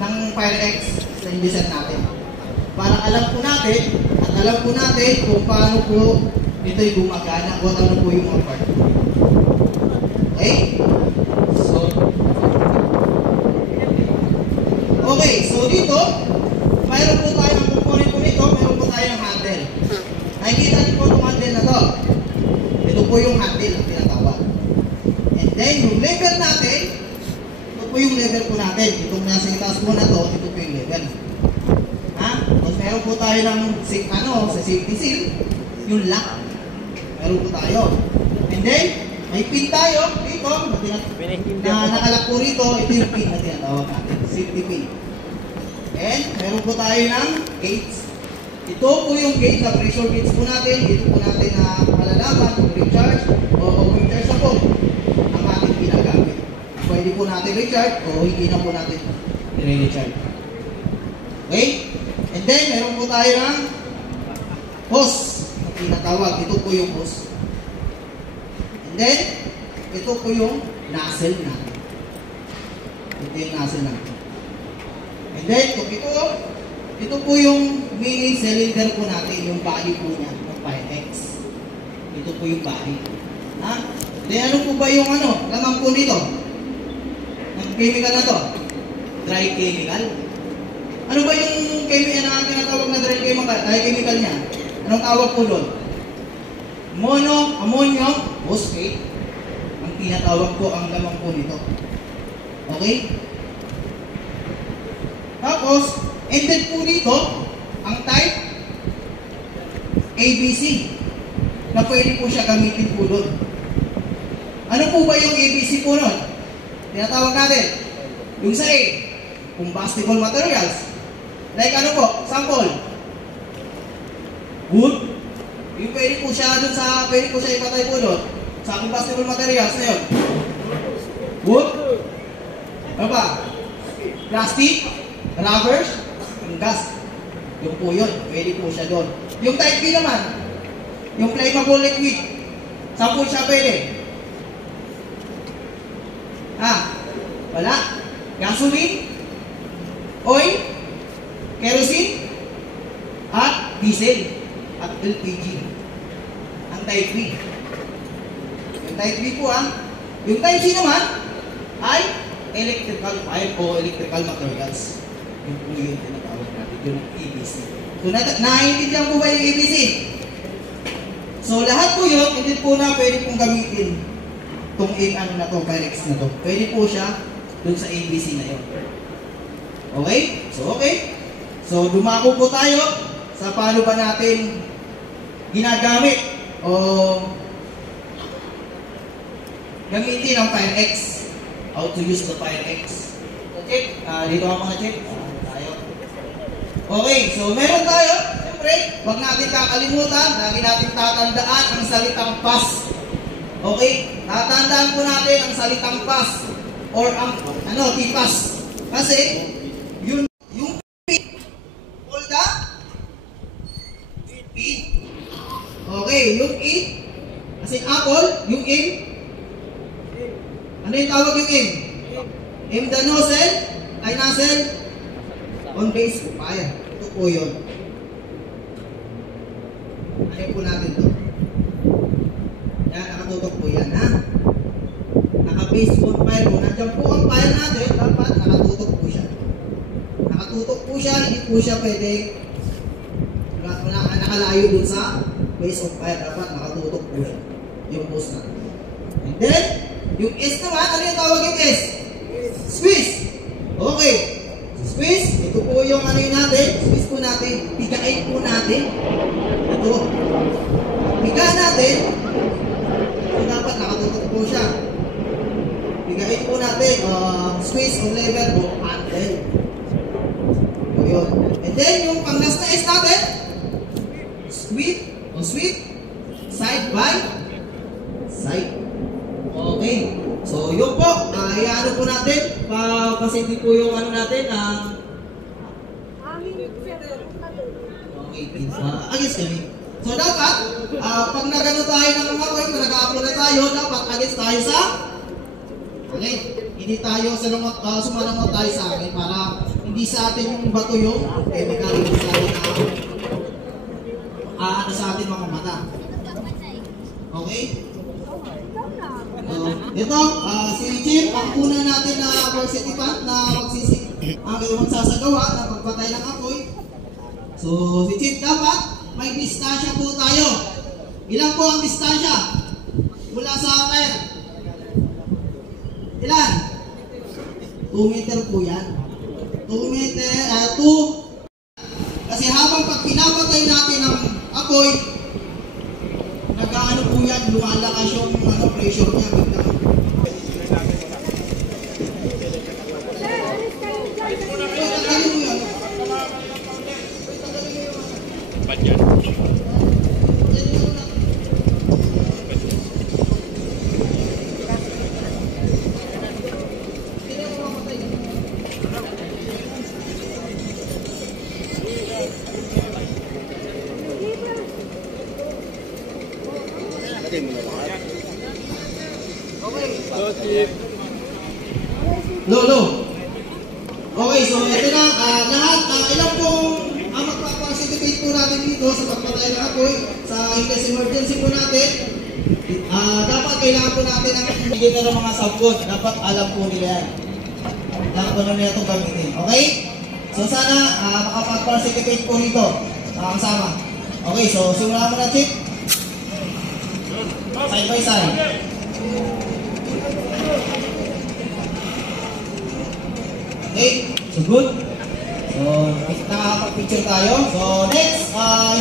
ng FireX sa Inviset natin. Para alam po natin kung paano po ito'y gumagana o ano po yung mga part. Okay? So dito, mayroon po tayo ng component po nito, mayroon po tayo ng handle. Nakikita niyo po itong handle na to. Ito po yung handle na tinatawag. And then, yung level natin, ito po yung level po natin. Itong nasa itaas po na to, ito po yung level. Tapos meron po tayo ng sa safety seal, yung lock. Meron po tayo. And then, may pin tayo dito, na nakalak po rito, ito yung pin na tinatawag natin, safety pin. And meron po tayo ng gates. Ito po yung gate na pressure gates po natin. Dito po natin na malalaman kung recharge o overcharge na po ang ating ginagamit. Pwede po natin recharge o hindi na po natin i-recharge. Okay? And then, meron po tayo ng hose na tinatawag. Ito po yung hose. And then, ito po yung nozzle natin. Ito yung nozzle natin. And then, ito po yung mini cylinder po natin, yung body po niya, ng FireX. Ito po yung body. Then, ano po ba yung laman po nito? Ng chemical na to? Dry chemical. Ano ba yung chemical na tinatawag na dry chemical niya? Anong tawag po doon? Monoammonium phosphate. Ang tinatawag po ang laman po nito. Okay? Tapos, ended po dito, ang type ABC na pwede po siya gamitin po doon. Ano po ba yung ABC po nun? Tinatawag natin. Yung sa A, combustible materials. Like ano po? Sample. Wood. Yung pwede po siya doon pwede po siya ipatay po doon. Sa combustible materials na yun. Wood. Ano pa? Plastic. Rubbers, ang gas. Yung po yun, pwede po siya doon. Yung type B naman, yung flammable liquid, saan po siya pwede? Wala. Gasoline, oil, kerosene, at diesel, at LPG. Ang type B. Yung type B po yung type C naman, ay electrical pipe o electrical materials. Yung po yung tinatawag natin, yung ABC. So, naiintindihan po ba yung ABC? So, lahat po yun, hindi po na pwede pong gamitin itong FireX na to. Pwede po siya dun sa ABC na yun. Okay? So, dumako po tayo sa paano ba natin ginagamit o gamitin ang FireX. How to use the FireX. Check. Dito ang mga check. Okay, so meron tayo. Siyempre, huwag natin kakalimutan. Lagi natin tatandaan ang salitang pass. Okay, tatandaan po natin ang salitang pass or ang T-pass. Kasi, yung P, hold the P. Okay, yung E, as in apple, yung M. Ano yung tawag yung M? M the nozzle, on base fire. Ito po yun. Ano po natin to? Yan, nakatutok po yan, Naka-base on fire po. Nandiyan po ang fire natin, dapat nakatutok po siya. Nakatutok po siya, hindi po siya pwede nakalayo dun sa base on fire. Dapat nakatutok po siya. Yung post natin. And then, yung S naman, ano yung tawag yung S? Squeeze. Okay. Squeeze, ito po yung natin. Squeeze po natin. Pigain po natin. Ito. Piga natin. So, dapat nakatutok po siya. Pigain po natin. Squeeze on level o handle. So, yun. And then, yung pang-last na S natin. Squeeze o sweep. Side by side. Okay. So, yun po. Ano po natin? Pasindi po yung natin. Okay. Against kami. So, dapat, pag nagano tayo ng mga coin, pag nag-upload na tayo, dapat against tayo sa. Okay. Hindi tayo sumalangot tayo sa akin para Hindi sa atin yung bato yung chemical sa atin ano sa atin mga mata. Okay? Ito, si Chief, ang una natin na participant na magsasagawa ng pagpatay ng apoy. So, si Chief, dapat may distansya po tayo. Ilan po ang distansya? Mula sa akin. Ilan? 2 meter po yan. 2 meter, 2. Kasi habang pag pinapatay natin ang apoy, nag-ano po yan, lumalakas yung pressure niya. Lolo. Okay, so ito na, lahat, ilan pong magpaparticipate po natin dito sa pagpatay ng apoy, sa case emergency po natin. Dapat kailangan po natin ang bigyan na ng mga sabot. Dapat alam po nila yan. Dapat po nila itong gamitin. Okay? So sana makapag-participate po dito. Kasama. Okay, so simulan mo na, Chief. Side by side. Okay, so good. So, nakakapag-picture tayo. So, next,